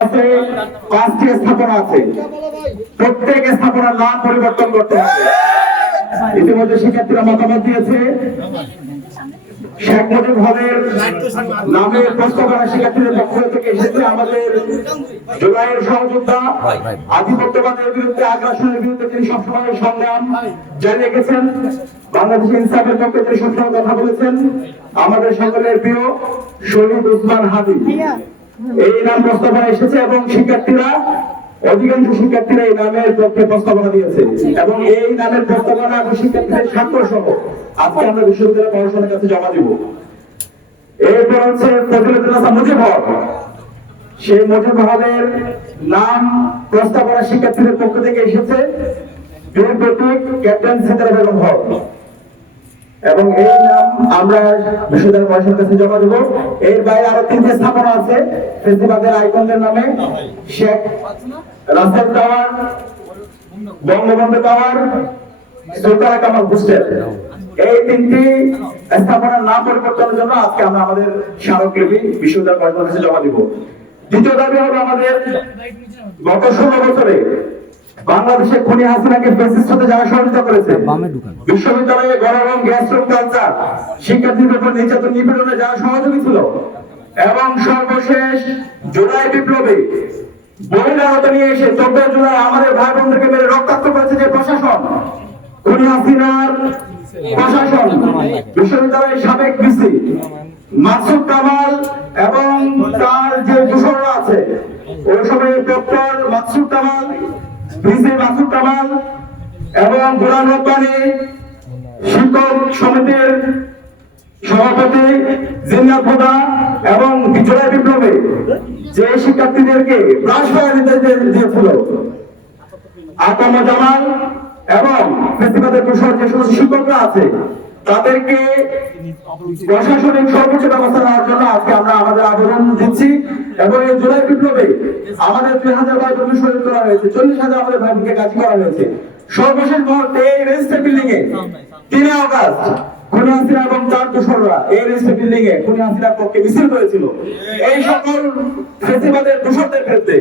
পাঁচটি স্থাপনা আছে, প্রত্যেক স্থাপনার নাম পরিবর্তন করতে হবে। ইতিমধ্যে শিক্ষার্থীরা মতামত দিয়েছে। শেখ মুজিব হলের নামের প্রস্তাবনা শিক্ষার্থীদের পক্ষ থেকে এসেছে। আমাদের জুলাইয়ের সহযোদ্ধা, আধিপত্যবাদের বিরুদ্ধে, আগ্রাসনের বিরুদ্ধে তিনি সবসময় সংগ্রাম জারি রেখেছেন। বাংলাদেশ ইনসাফের পক্ষে তিনি সবসময় কথা বলেছেন। আমাদের সকলের প্রিয় শহীদ উসমান হাদি এই নাম প্রস্তাবনা এসেছে এবং শিক্ষার্থীরা, অধিকাংশ শিক্ষার্থীরা এই নামের পক্ষে প্রস্তাবনা দিয়েছে এবং এই নামের প্রস্তাবনা এবং শিক্ষার্থীদের স্বাক্ষর সহ আজকে আমরা বিশ্ববিদ্যালয় প্রশাসনের কাছে জমা দিব। এরপর হচ্ছে ফজিলতুল্লাহ মুজিব হল, সেই মুজিব হলের নাম প্রস্তাবনা শিক্ষার্থীদের পক্ষ থেকে এসেছে। বীর প্রতীক ক্যাপ্টেন সিতারা বেগম হল এবং এই নাম আমরা বিশ্ববিদ্যালয় প্রশাসনের কাছে জমা দেব। এর বাইরে আরো তিনটি স্থাপনা আছে ফেসিবাদের আইকনদের নামে: Sheikh Russel tower, Bangabandhu tower, Sultana Kamal hostel. এই তিনটি স্থাপনার নাম পরিবর্তনের জন্য আজকে আমরা আমাদের স্মারকলিপি বিশ্ববিদ্যালয় প্রশাসনের কাছে জমা দিব। দ্বিতীয় দাবি হলো আমাদের গত 16 বছরে বাংলাদেশে খুনি হাসিনাকে ফ্যাসিস্ট হতে যারা সহযোগিতা করেছে, বিশ্ববিদ্যালয়ে গণরম গ্যাসরুম কালচার, শিক্ষার্থীদের উপর নির্যাতন নিপীড়নে যারা সহযোগী ছিল এবং সর্বশেষ জুলাই বিপ্লবে বহিরাগত নিয়ে এসে 14 জুলাই আমাদের ভাই বোনদেরকে মেরে রক্তাক্ত করেছে যে প্রশাসন, খুনি হাসিনার প্রশাসন, বিশ্ববিদ্যালয়ের সাবেক ভিসি মাসুদ কামাল এবং তার যে দোসররা আছে, ওই সময় ডক্টর মাসুদ কামাল, ভিসি মাসুদ কামাল এবং গোলাম রব্বানী, শিক্ষক সমিতির সভাপতি জিন্নাত হুদা এবং জুলাই বিপ্লবে যে শিক্ষার্থীদেরকে প্রাণফায়ার দিয়েছিল আতম জামাল এবং ফেসিবাদের যে সমস্ত শিক্ষকরা আছে তাদেরকে প্রশাসনিক সর্বোচ্চ ব্যবস্থা নেওয়ার জন্য আজকে আমরা আমাদের আবেদন দিচ্ছি। এবং এই জুলাই বিপ্লবে আমাদের 2000 ভাই বোনকে শহীদ করা হয়েছে, 40,000 আমাদের ভাই বোনকে গাজী করা হয়েছে। সর্বশেষ মুহূর্তে এই রেজিস্টার বিল্ডিং এ 3 আগস্ট খুনি হাসিনা এবং তার দোসররা এই রেজিস্টার বিল্ডিং এ খুনি হাসিনার পক্ষে মিছিল করেছিল। এই সকল ফেসিবাদের দোসরদের বিরুদ্ধে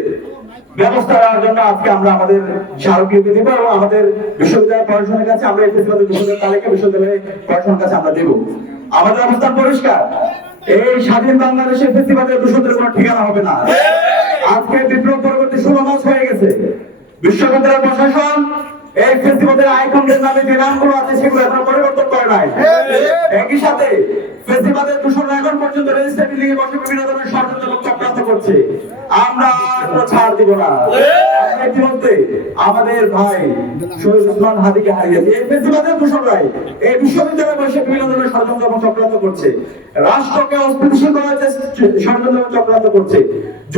ব্যবস্থা নেওয়ার জন্য আজকে আমরা আমাদের স্মারকলিপি দিব এবং আমাদের বিশ্ববিদ্যালয় প্রশাসনের কাছে আমরা এই ফেসিবাদের দোসরদের তালিকা বিশ্ববিদ্যালয় প্রশাসনের কাছে আমরা দেব। আমাদের অবস্থান পরিষ্কার, এই স্বাধীন বাংলাদেশের ফেসিবাদের দোসরদের কোনো ঠিকানা হবে না। আজকে বিপ্লব পরবর্তী 16 মাস হয়ে গেছে, বিশ্ববিদ্যালয় প্রশাসন এই ফেসিবাদের আইকনদের নামে যে নামগুলো আছে সেগুলো এখনো পরিবর্তন করে নাই। একই সাথে ফেসিবাদের দোসররা এখন পর্যন্ত রেজিস্টার বিল্ডিং এ বসে বিভিন্ন ধরনের ষড়যন্ত্র চক্রান্ত করছে। আমরা কোনো ছাড় দিব না। ইতিমধ্যে আমাদের ভাই শহীদ উসমান হাদিকে হারিয়েছে এই ফেসিবাদের দোসররাই এই বিশ্ববিদ্যালয়ে বসে বিভিন্ন ধরনের ষড়যন্ত্র চক্রান্ত করছে, রাষ্ট্রকে অস্থিতিশীল করার ষড়যন্ত্র চক্রান্ত করছে।